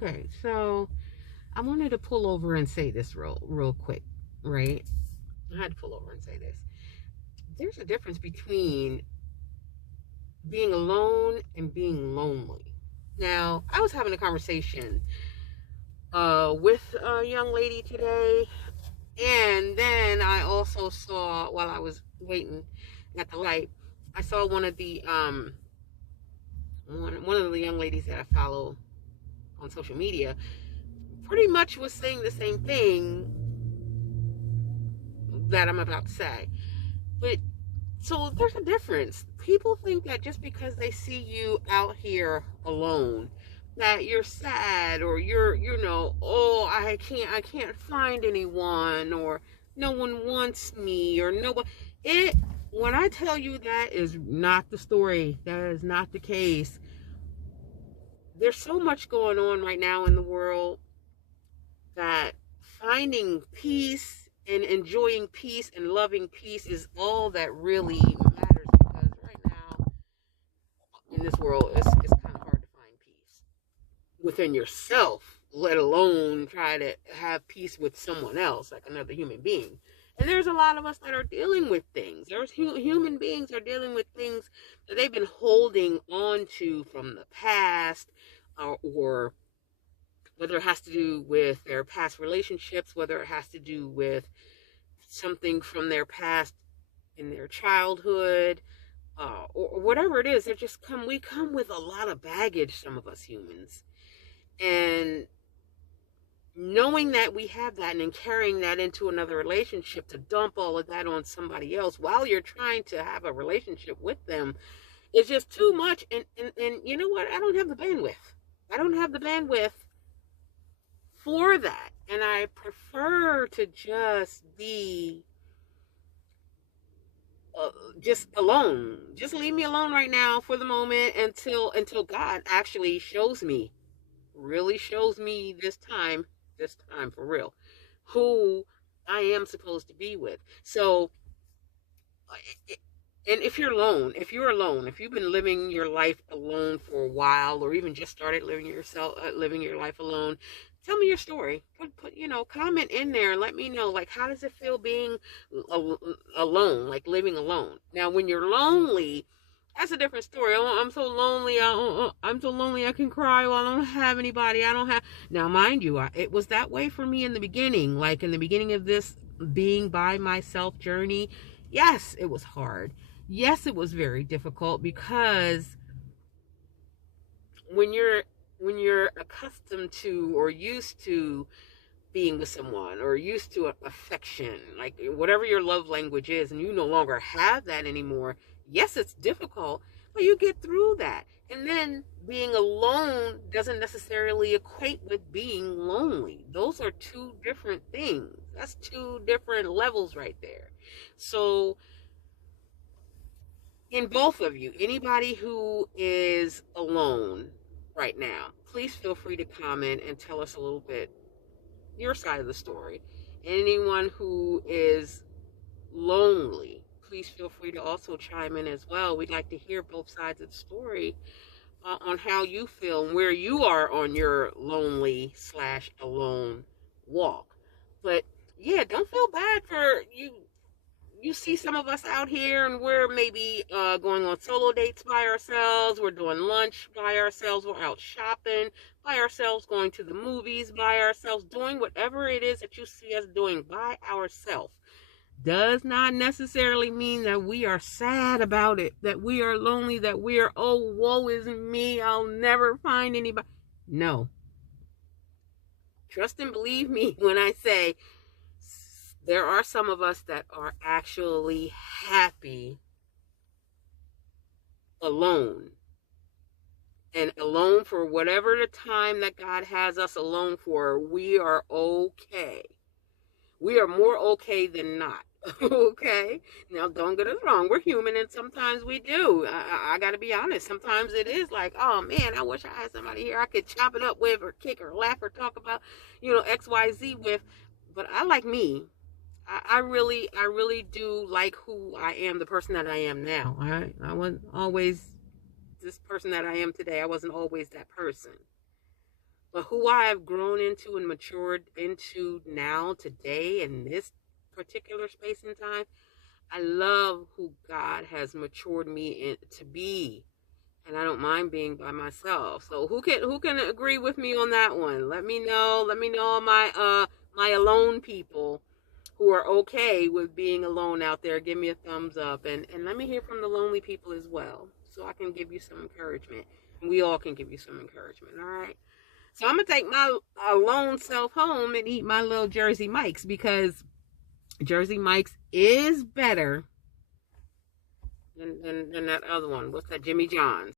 Okay, so I wanted to pull over and say this real quick, right? I had to pull over and say this. There's a difference between being alone and being lonely. Now, I was having a conversation with a young lady today, and then I also saw while I was waiting at the light, I saw one of the young ladies that I follow on social media pretty much was saying the same thing that I'm about to say. But so there's a difference. People think that just because they see you out here alone, that you're sad or oh, I can't find anyone, or no one wants me, or no one. It When I tell you that is not the story, that is not the case. There's so much going on right now in the world that finding peace and enjoying peace and loving peace is all that really matters, because right now in this world it's kind of hard to find peace within yourself, let alone try to have peace with someone else, like another human being. And there's a lot of us that are dealing with things. There's human beings are dealing with things that they've been holding on to from the past, or whether it has to do with their past relationships, whether it has to do with something from their past in their childhood, or whatever it is. We come with a lot of baggage, some of us humans. And knowing that we have that and then carrying that into another relationship, to dump all of that on somebody else while you're trying to have a relationship with them, is just too much. And you know what? I don't have the bandwidth. I don't have the bandwidth for that. And I prefer to just be just alone. Just leave me alone right now for the moment, until God actually shows me, really shows me this time for real, who I am supposed to be with. So, and if you're alone, if you've been living your life alone for a while, or even just started living your life alone, tell me your story. Comment in there. Let me know, like, how does it feel being alone, like living alone? Now, when you're lonely, that's a different story. Oh, I'm so lonely. I'm so lonely. I can cry. Well, I don't have anybody. I don't have. Now, mind you, it was that way for me in the beginning. Like in the beginning of this being by myself journey. Yes, it was hard. Yes, it was very difficult, because when you're accustomed to or used to being with someone, or used to affection, like whatever your love language is, and you no longer have that anymore, yes, it's difficult, but you get through that. And then being alone doesn't necessarily equate with being lonely. Those are two different things. That's two different levels right there. So, in both of you, anybody who is alone right now, please feel free to comment and tell us a little bit your side of the story. Anyone who is lonely, please feel free to also chime in as well. We'd like to hear both sides of the story, on how you feel and where you are on your lonely slash alone walk. But yeah, don't feel bad for you. You see some of us out here, and we're maybe going on solo dates by ourselves. We're doing lunch by ourselves. We're out shopping by ourselves, going to the movies by ourselves, doing whatever it is that you see us doing by ourselves. Does not necessarily mean that we are sad about it, that we are lonely, that we are, oh, woe is me, I'll never find anybody. No. Trust and believe me when I say there are some of us that are actually happy alone. And alone for whatever the time that God has us alone for, we are okay. We are more okay than not. Okay? Now, don't get us wrong. We're human, and sometimes we do. I got to be honest. Sometimes it is like, oh, man, I wish I had somebody here I could chop it up with, or kick, or laugh, or talk about, X, Y, Z with. But I like me. I really do like who I am, the person that I am now. I wasn't always this person that I am today. I wasn't always that person. But who I have grown into and matured into now, today, in this particular space and time, I love who God has matured me to be. And I don't mind being by myself. So who can agree with me on that one? Let me know. Let me know my alone people who are okay with being alone out there. Give me a thumbs up, and let me hear from the lonely people as well, so I can give you some encouragement, and we all can give you some encouragement. All right. So I'm gonna take my lone self home and eat my little Jersey Mike's, because Jersey Mike's is better than that other one. What's that? Jimmy John's.